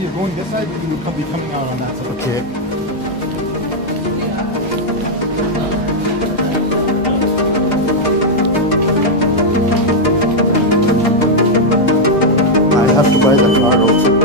see you're going this side, you will be coming out on that side. Okay. I have to buy the card also.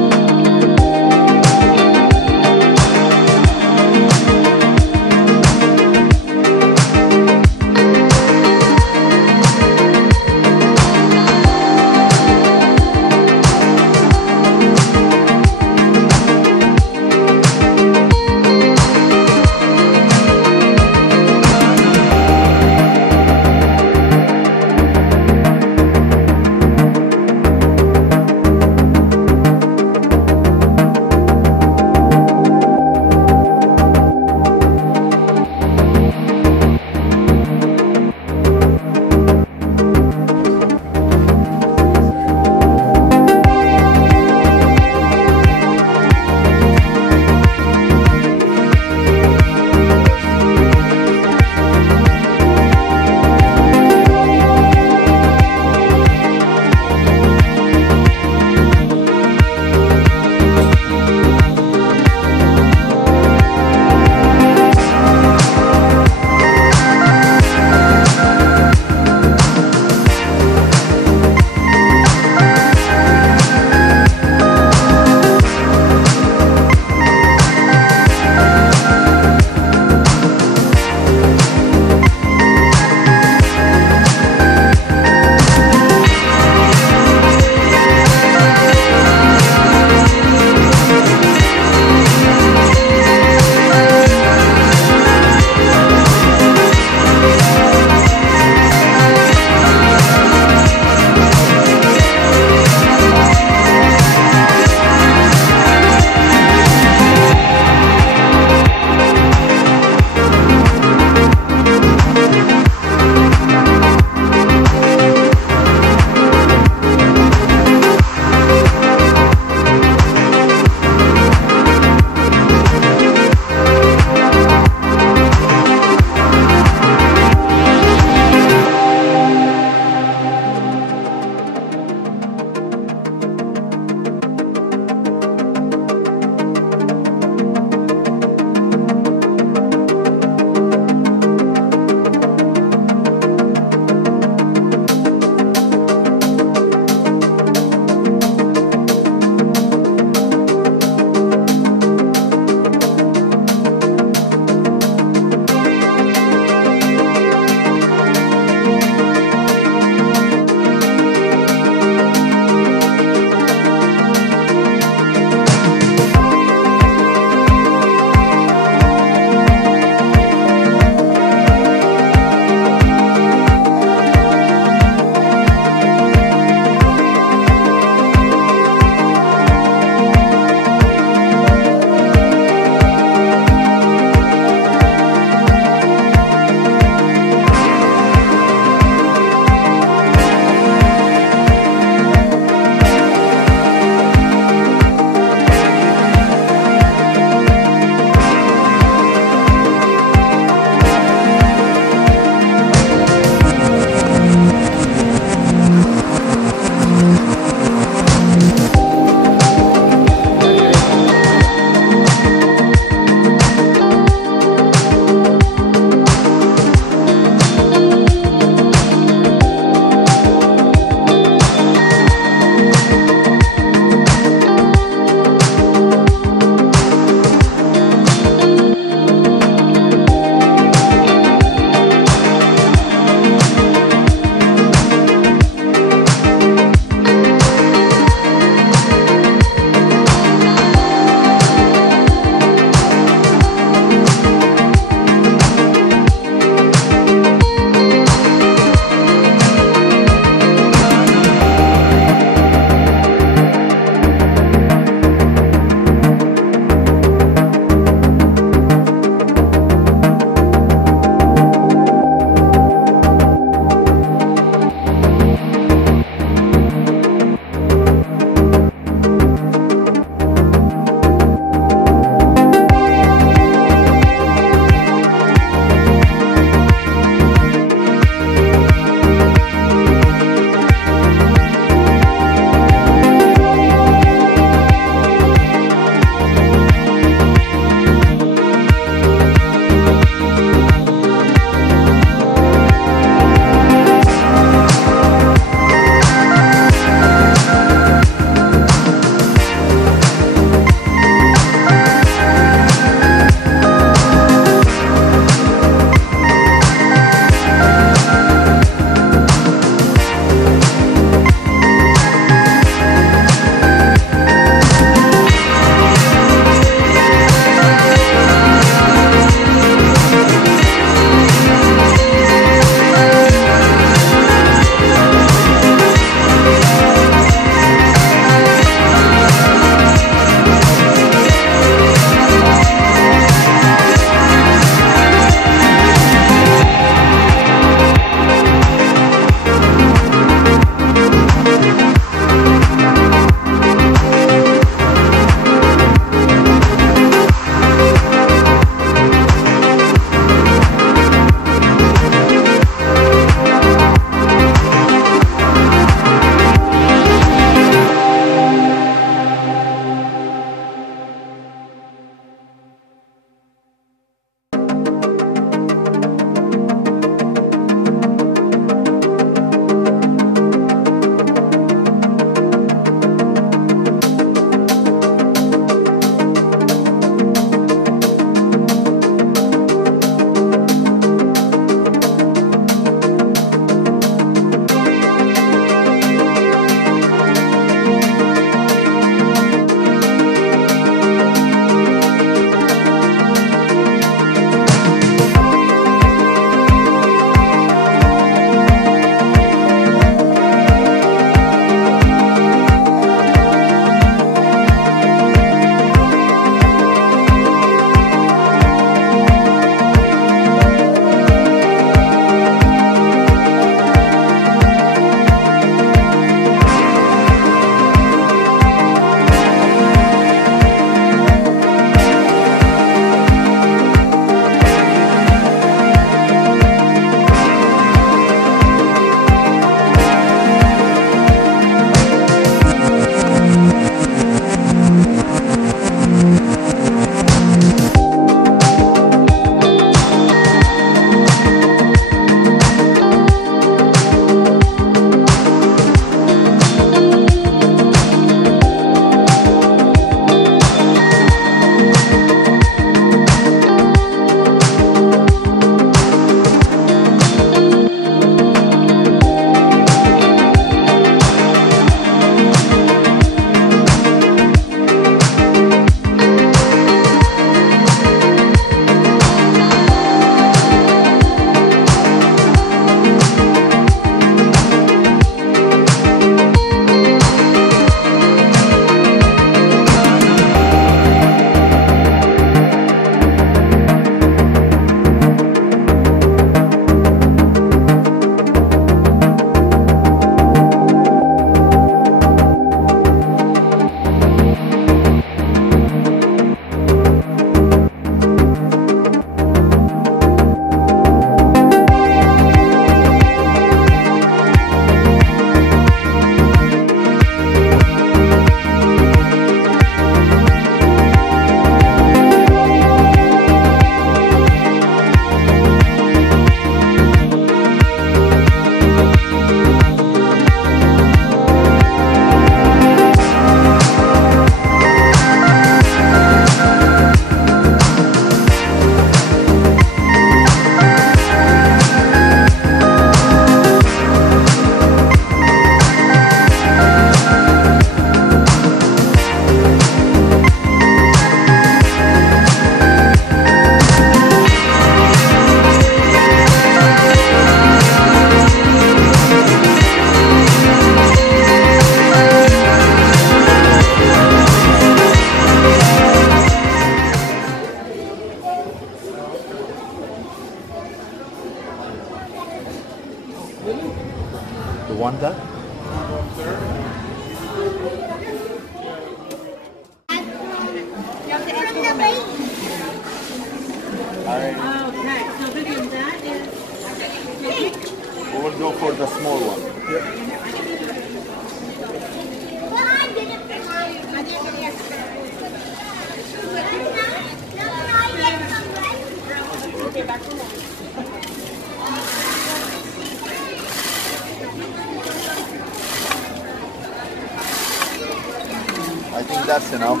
I think that's enough.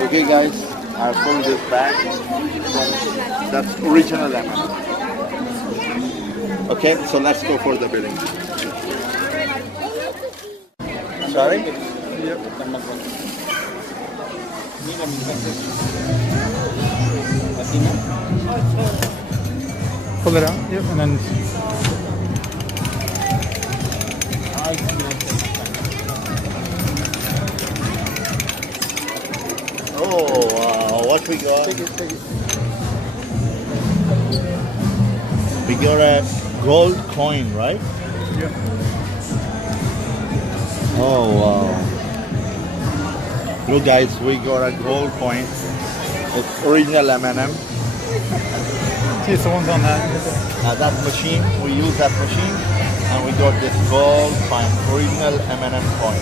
Okay, guys, I pulled this bag. That's original M&M. Okay, so let's go for the billing. Sorry? Pull it out. Yep, and then. Oh, what we got? We got a gold coin, right? Yeah. Oh, wow. Look, guys, we got a gold coin. It's original M&M. See, it's the ones on that. That machine, we use that machine, and we got this gold coin, original M&M coin.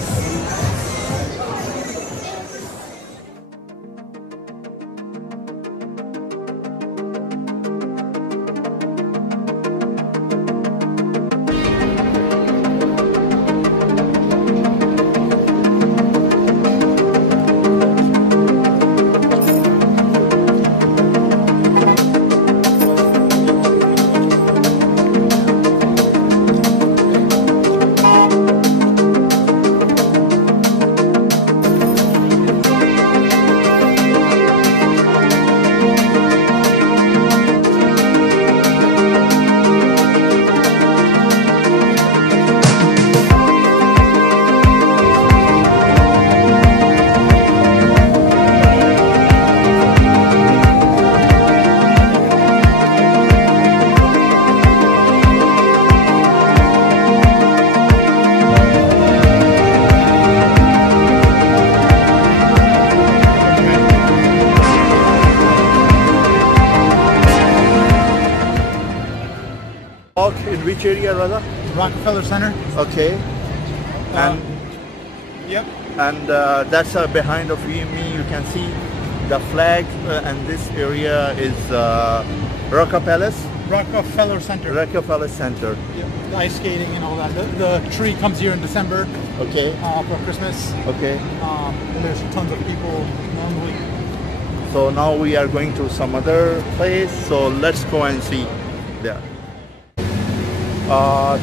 In which area, rather? Rockefeller Center. Okay. And Yep. and that's behind of me. You can see the flag, and this area is Rockefeller Center. Rockefeller Center. Yep. The ice skating and all that. The tree comes here in December Okay. for Christmas. Okay. And there's tons of people normally. So now we are going to some other place. So let's go and see there.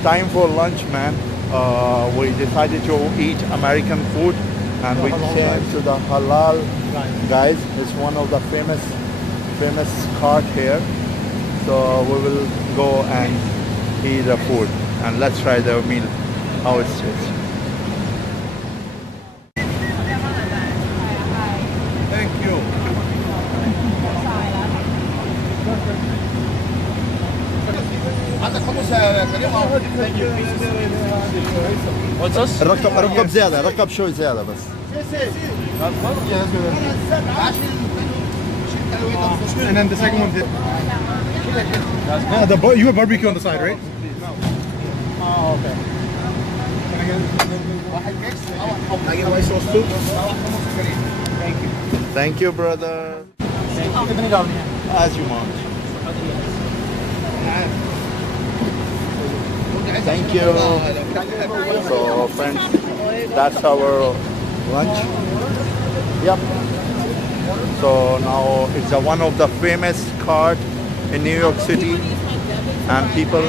Time for lunch, man. We decided to eat American food, and we came to the Halal Guys. It's one of the famous cart here. So we will go and eat the food, and let's try the meal, how it tastes. Thank you. ركب زيادة، ركب شوي زيادة بس. And then the second one did. You have barbecue on the side, right? Oh, okay. Can I get rice sauce too? Thank you. Thank you, brother. As you want. Thank you. So, friends, that's our lunch. Yep. So now it's one of the famous cart in New York City, and people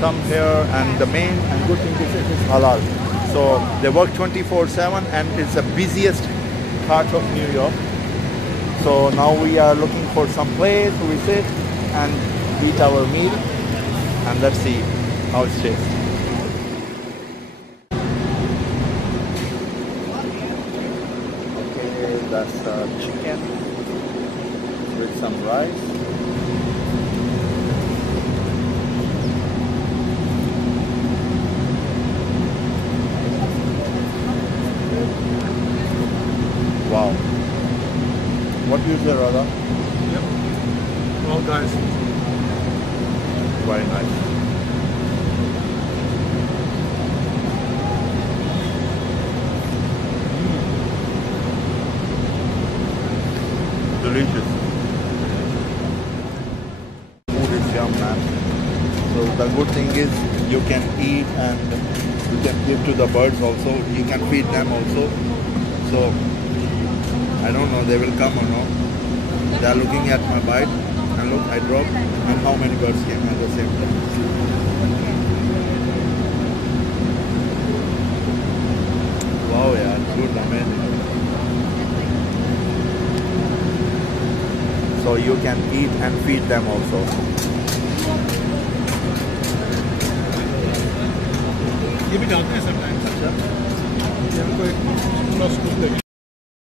come here, and the main and good thing is it is halal. So they work 24/7, and it's the busiest part of New York. So now we are looking for some place to visit and eat our meal, and let's see how it tastes. Okay, that's chicken with some rice. Wow. What do you say, Radha? Yep. Well, guys. Very nice. Delicious. Food is yum, man. So the good thing is you can eat and you can give to the birds also. You can feed them also. So So I don't know they will come or no. They are looking at my bite, and look, I dropped, and how many birds came at the same time. Wow, yeah, good, amazing. So you can eat and feed them also. ये भी डालते हैं sometimes. अच्छा. ये हमको एक पूरा scoop देंगे.